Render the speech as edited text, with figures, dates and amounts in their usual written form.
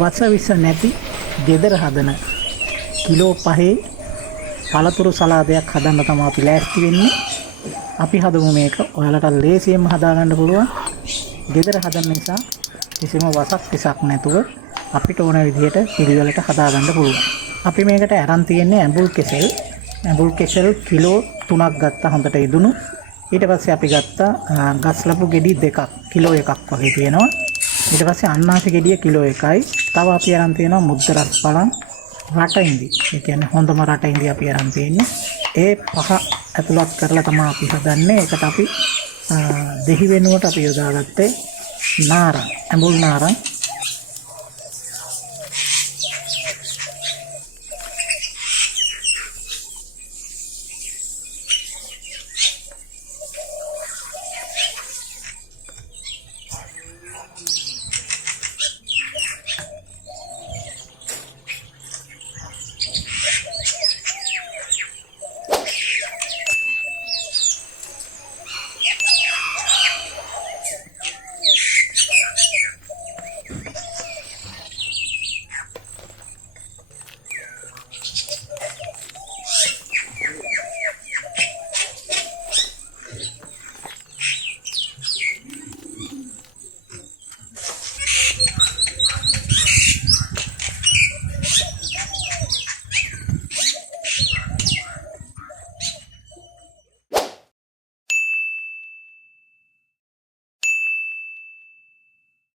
වස විස නැති ගෙදර හදන කිලෝ 5 පළතුරු සලාදයක් හදන්න තමයි අපි ලෑස්ති වෙන්නේ. අපි හදමු මේක. ඔයාලට ලේසියෙන්ම හදාගන්න පුළුවන්. ගෙදර හදන නිසා කිසිම වසක් පිසක් නැතුව අපිට ඕන විදිහට පිළිවෙලට හදාගන්න පුළුවන්. අපි මේකට අරන් තියෙන්නේ ඇඹුල් කෙසෙල්. ඇඹුල් කෙසෙල් කිලෝ 3ක් ගත්තා හොඳට ඉදුණු. ඊට පස්සේ අපි ගත්තා ගස්ලපු ගෙඩි 2ක් කිලෝ 1ක් වගේ තියෙනවා. ඊට පස්සේ අන්නාසි ගෙඩිය කිලෝ 1යි. තව අපි අරන් තියෙනවා මුද්ද රස් පළං රටින්දි. ඒ කියන්නේ හොඳම රටින්දි අපි අරන් තියෙන්නේ. ඒ පහ ඇතුළත් කරලා තමයි අපි හදන්නේ. ඒකට අපි දෙහි වෙනුවට අපි යොදාගත්තේ නාරං, ඇඹුල් නාරං